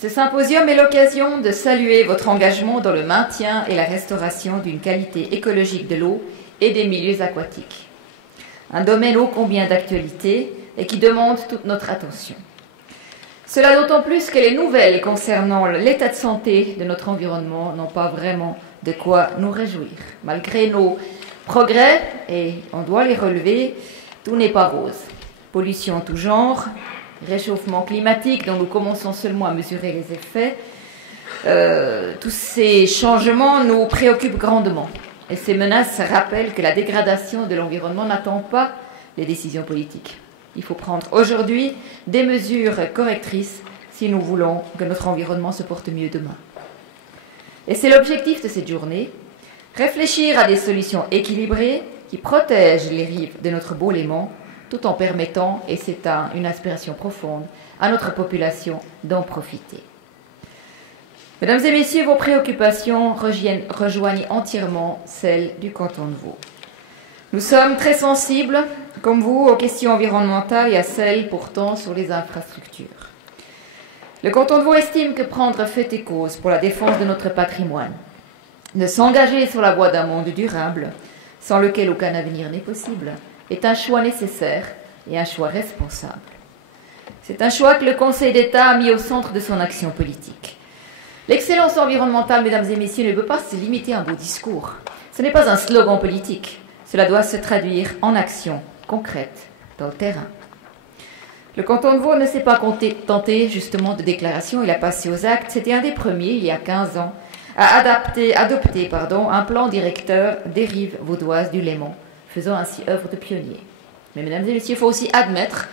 Ce symposium est l'occasion de saluer votre engagement dans le maintien et la restauration d'une qualité écologique de l'eau et des milieux aquatiques. Un domaine ô combien d'actualité et qui demande toute notre attention. Cela d'autant plus que les nouvelles concernant l'état de santé de notre environnement n'ont pas vraiment de quoi nous réjouir. Malgré nos progrès, et on doit les relever, tout n'est pas rose. Pollution en tout genre, réchauffement climatique dont nous commençons seulement à mesurer les effets, tous ces changements nous préoccupent grandement. Et ces menaces rappellent que la dégradation de l'environnement n'attend pas les décisions politiques. Il faut prendre aujourd'hui des mesures correctrices si nous voulons que notre environnement se porte mieux demain. Et c'est l'objectif de cette journée, réfléchir à des solutions équilibrées qui protègent les rives de notre beau Léman, tout en permettant, et c'est une aspiration profonde, à notre population d'en profiter. Mesdames et messieurs, vos préoccupations rejoignent entièrement celles du canton de Vaud. Nous sommes très sensibles, comme vous, aux questions environnementales et à celles portant sur les infrastructures. Le canton de Vaud estime que prendre fait et cause pour la défense de notre patrimoine, de s'engager sur la voie d'un monde durable, sans lequel aucun avenir n'est possible, est un choix nécessaire et un choix responsable. C'est un choix que le Conseil d'État a mis au centre de son action politique. L'excellence environnementale, mesdames et messieurs, ne peut pas se limiter à un beau discours. Ce n'est pas un slogan politique. Cela doit se traduire en actions concrètes dans le terrain. Le canton de Vaud ne s'est pas tenté justement de déclarations, il a passé aux actes. C'était un des premiers, il y a 15 ans, à adopter un plan directeur des rives vaudoises du Léman, faisant ainsi œuvre de pionnier. Mais mesdames et messieurs, il faut aussi admettre,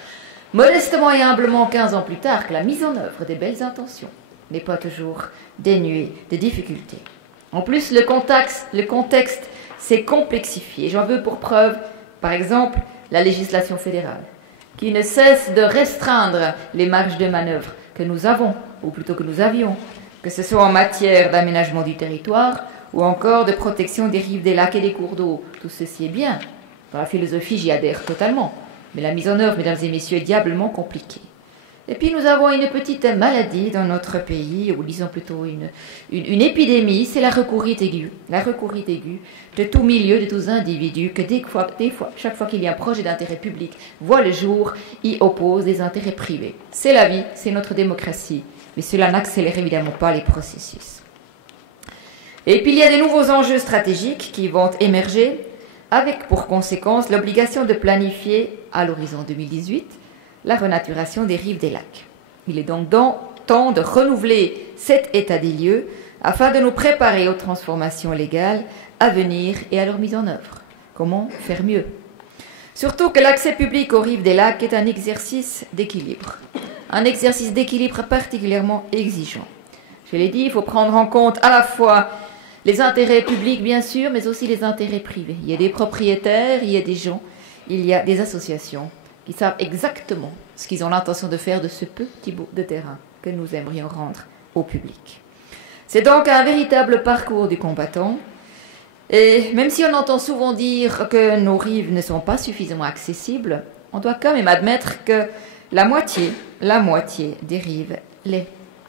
modestement et humblement 15 ans plus tard, que la mise en œuvre des belles intentions n'est pas toujours dénuée de difficultés. En plus, le contexte s'est complexifié. J'en veux pour preuve, par exemple, la législation fédérale, qui ne cesse de restreindre les marges de manœuvre que nous avons, ou plutôt que nous avions, que ce soit en matière d'aménagement du territoire ou encore de protection des rives des lacs et des cours d'eau. Tout ceci est bien. Dans la philosophie, j'y adhère totalement. Mais la mise en œuvre, mesdames et messieurs, est diablement compliquée. Et puis nous avons une petite maladie dans notre pays, ou disons plutôt une épidémie, c'est la recourite aiguë. La recourite aiguë de tout milieu, de tous individus, que chaque fois qu'il y a un projet d'intérêt public, voit le jour, y oppose des intérêts privés. C'est la vie, c'est notre démocratie, mais cela n'accélère évidemment pas les processus. Et puis il y a de nouveaux enjeux stratégiques qui vont émerger, avec pour conséquence l'obligation de planifier, à l'horizon 2018, la renaturation des rives des lacs. Il est donc temps de renouveler cet état des lieux afin de nous préparer aux transformations légales à venir et à leur mise en œuvre. Comment faire mieux? Surtout que l'accès public aux rives des lacs est un exercice d'équilibre. Un exercice d'équilibre particulièrement exigeant. Je l'ai dit, il faut prendre en compte à la fois les intérêts publics, bien sûr, mais aussi les intérêts privés. Il y a des propriétaires, il y a des gens, il y a des associations qui savent exactement ce qu'ils ont l'intention de faire de ce petit bout de terrain que nous aimerions rendre au public. C'est donc un véritable parcours du combattant. Et même si on entend souvent dire que nos rives ne sont pas suffisamment accessibles, on doit quand même admettre que la moitié des rives l'est.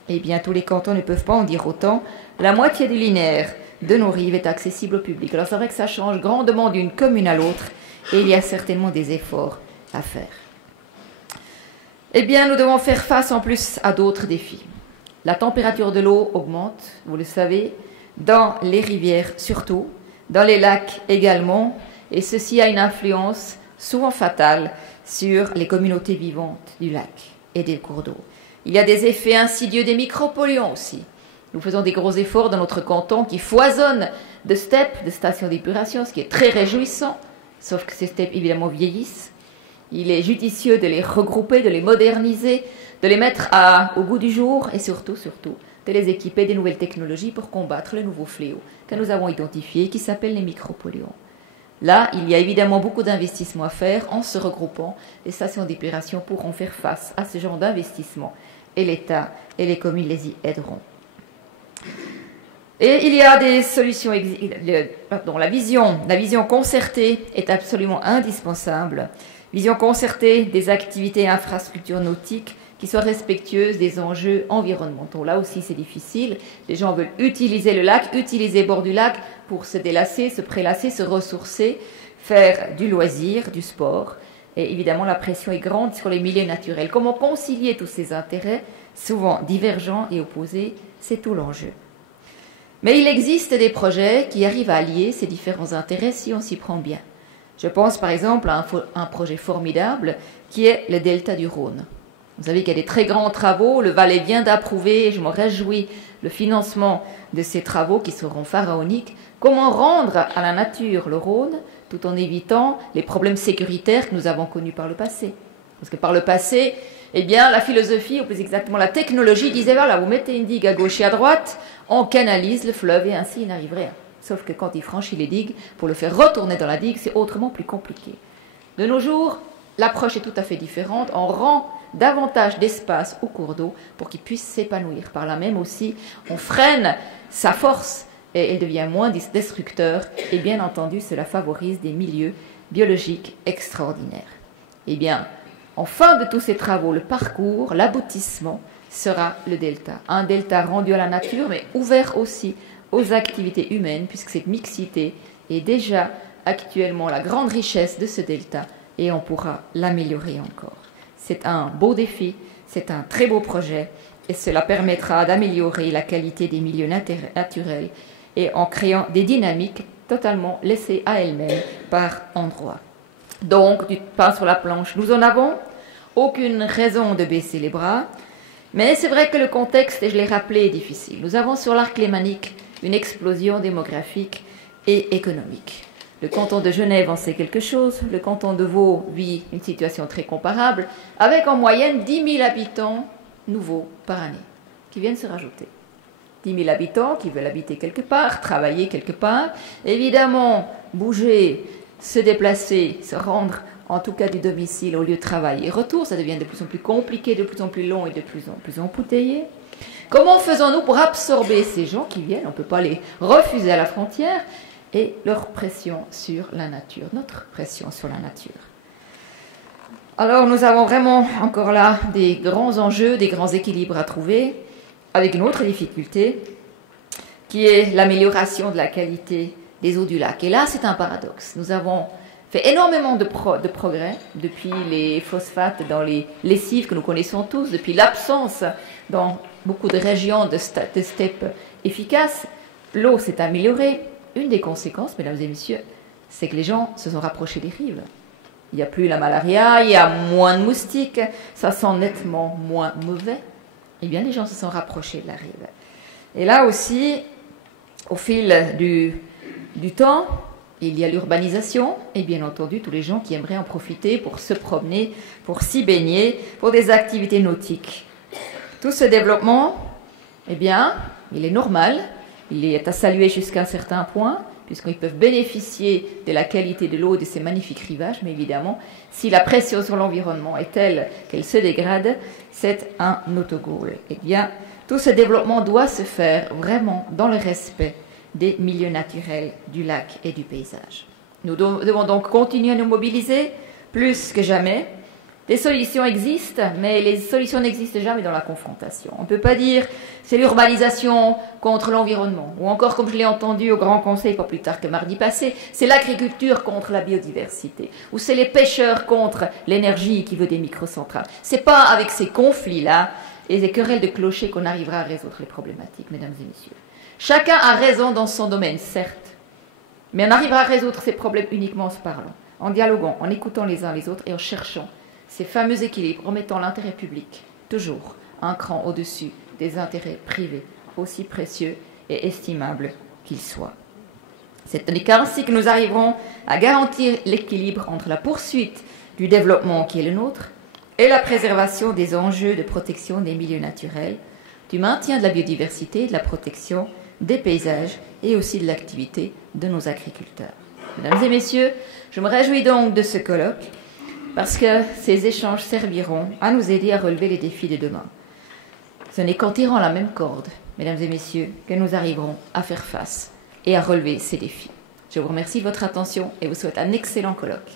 Eh bien, tous les cantons ne peuvent pas en dire autant. La moitié du linéaire de nos rives est accessible au public. Alors c'est vrai que ça change grandement d'une commune à l'autre et il y a certainement des efforts à faire. Eh bien, nous devons faire face en plus à d'autres défis. La température de l'eau augmente, vous le savez, dans les rivières surtout, dans les lacs également, et ceci a une influence souvent fatale sur les communautés vivantes du lac et des cours d'eau. Il y a des effets insidieux des micropolluants aussi. Nous faisons des gros efforts dans notre canton qui foisonnent de steppes, de stations d'épuration, ce qui est très réjouissant, sauf que ces steppes évidemment vieillissent. Il est judicieux de les regrouper, de les moderniser, de les mettre au goût du jour et surtout, de les équiper des nouvelles technologies pour combattre le nouveau fléau que nous avons identifié qui s'appelle les micropolluants. Là, il y a évidemment beaucoup d'investissements à faire. En se regroupant, les stations d'épuration pourront faire face à ce genre d'investissement et l'État et les communes les y aideront. Et il y a des solutions. La vision concertée est absolument indispensable. Vision concertée des activités et infrastructures nautiques qui soit respectueuse des enjeux environnementaux. Là aussi, c'est difficile. Les gens veulent utiliser le lac, utiliser le bord du lac pour se délasser, se prélasser, se ressourcer, faire du loisir, du sport. Et évidemment, la pression est grande sur les milieux naturels. Comment concilier tous ces intérêts, souvent divergents et opposés, c'est tout l'enjeu. Mais il existe des projets qui arrivent à allier ces différents intérêts si on s'y prend bien. Je pense par exemple à un projet formidable qui est le delta du Rhône. Vous savez qu'il y a des très grands travaux, le Valais vient d'approuver, je me réjouis, le financement de ces travaux qui seront pharaoniques. Comment rendre à la nature le Rhône tout en évitant les problèmes sécuritaires que nous avons connus par le passé? Parce que par le passé, eh bien, la philosophie, ou plus exactement la technologie, disait voilà, vous mettez une digue à gauche et à droite, on canalise le fleuve et ainsi il n'arrive rien. Sauf que quand il franchit les digues, pour le faire retourner dans la digue, c'est autrement plus compliqué. De nos jours, l'approche est tout à fait différente. On rend davantage d'espace au cours d'eau pour qu'il puisse s'épanouir. Par là même aussi, on freine sa force et elle devient moins destructeur. Et bien entendu, cela favorise des milieux biologiques extraordinaires. Eh bien, en fin de tous ces travaux, le parcours, l'aboutissement sera le delta. Un delta rendu à la nature, mais ouvert aussi aux activités humaines, puisque cette mixité est déjà actuellement la grande richesse de ce delta et on pourra l'améliorer encore. C'est un beau défi, c'est un très beau projet et cela permettra d'améliorer la qualité des milieux naturels et en créant des dynamiques totalement laissées à elles-mêmes par endroits. Donc, du pain sur la planche, nous en avons aucune raison de baisser les bras, mais c'est vrai que le contexte, et je l'ai rappelé, est difficile. Nous avons sur l'arc lémanique une explosion démographique et économique. Le canton de Genève en sait quelque chose, le canton de Vaud vit une situation très comparable, avec en moyenne 10 000 habitants nouveaux par année, qui viennent se rajouter. 10 000 habitants qui veulent habiter quelque part, travailler quelque part, évidemment bouger, se déplacer, se rendre en tout cas du domicile au lieu de travail et retour, ça devient de plus en plus compliqué, de plus en plus long et de plus en plus embouteillé. Comment faisons-nous pour absorber ces gens qui viennent? On ne peut pas les refuser à la frontière et leur pression sur la nature, notre pression sur la nature. Alors nous avons vraiment encore là des grands enjeux, des grands équilibres à trouver, avec une autre difficulté qui est l'amélioration de la qualité des eaux du lac. Et là c'est un paradoxe. Nous avons fait énormément de progrès depuis les phosphates dans les lessives que nous connaissons tous, depuis l'absence dans beaucoup de régions de steppes efficaces. L'eau s'est améliorée. Une des conséquences, mesdames et messieurs, c'est que les gens se sont rapprochés des rives. Il n'y a plus la malaria, il y a moins de moustiques, ça sent nettement moins mauvais. Eh bien, les gens se sont rapprochés de la rive. Et là aussi, au fil du temps, il y a l'urbanisation et bien entendu tous les gens qui aimeraient en profiter pour se promener, pour s'y baigner, pour des activités nautiques. Tout ce développement, eh bien, il est normal, il est à saluer jusqu'à un certain point, puisqu'ils peuvent bénéficier de la qualité de l'eau et de ces magnifiques rivages, mais évidemment, si la pression sur l'environnement est telle qu'elle se dégrade, c'est un autogol. Eh bien, tout ce développement doit se faire vraiment dans le respect des milieux naturels du lac et du paysage. Nous devons donc continuer à nous mobiliser plus que jamais. Des solutions existent, mais les solutions n'existent jamais dans la confrontation. On ne peut pas dire c'est l'urbanisation contre l'environnement, ou encore, comme je l'ai entendu au Grand Conseil pas plus tard que mardi passé, c'est l'agriculture contre la biodiversité, ou c'est les pêcheurs contre l'énergie qui veut des microcentrales. C'est pas avec ces conflits-là et ces querelles de clochers qu'on arrivera à résoudre les problématiques, mesdames et messieurs. Chacun a raison dans son domaine, certes, mais on arrivera à résoudre ces problèmes uniquement en se parlant, en dialoguant, en écoutant les uns les autres et en cherchant ces fameux équilibres, en mettant l'intérêt public toujours un cran au-dessus des intérêts privés, aussi précieux et estimables qu'ils soient. C'est ainsi que nous arriverons à garantir l'équilibre entre la poursuite du développement qui est le nôtre et la préservation des enjeux de protection des milieux naturels, du maintien de la biodiversité, de la protection des paysages et aussi de l'activité de nos agriculteurs. Mesdames et messieurs, je me réjouis donc de ce colloque parce que ces échanges serviront à nous aider à relever les défis de demain. Ce n'est qu'en tirant la même corde, mesdames et messieurs, que nous arriverons à faire face et à relever ces défis. Je vous remercie de votre attention et vous souhaite un excellent colloque.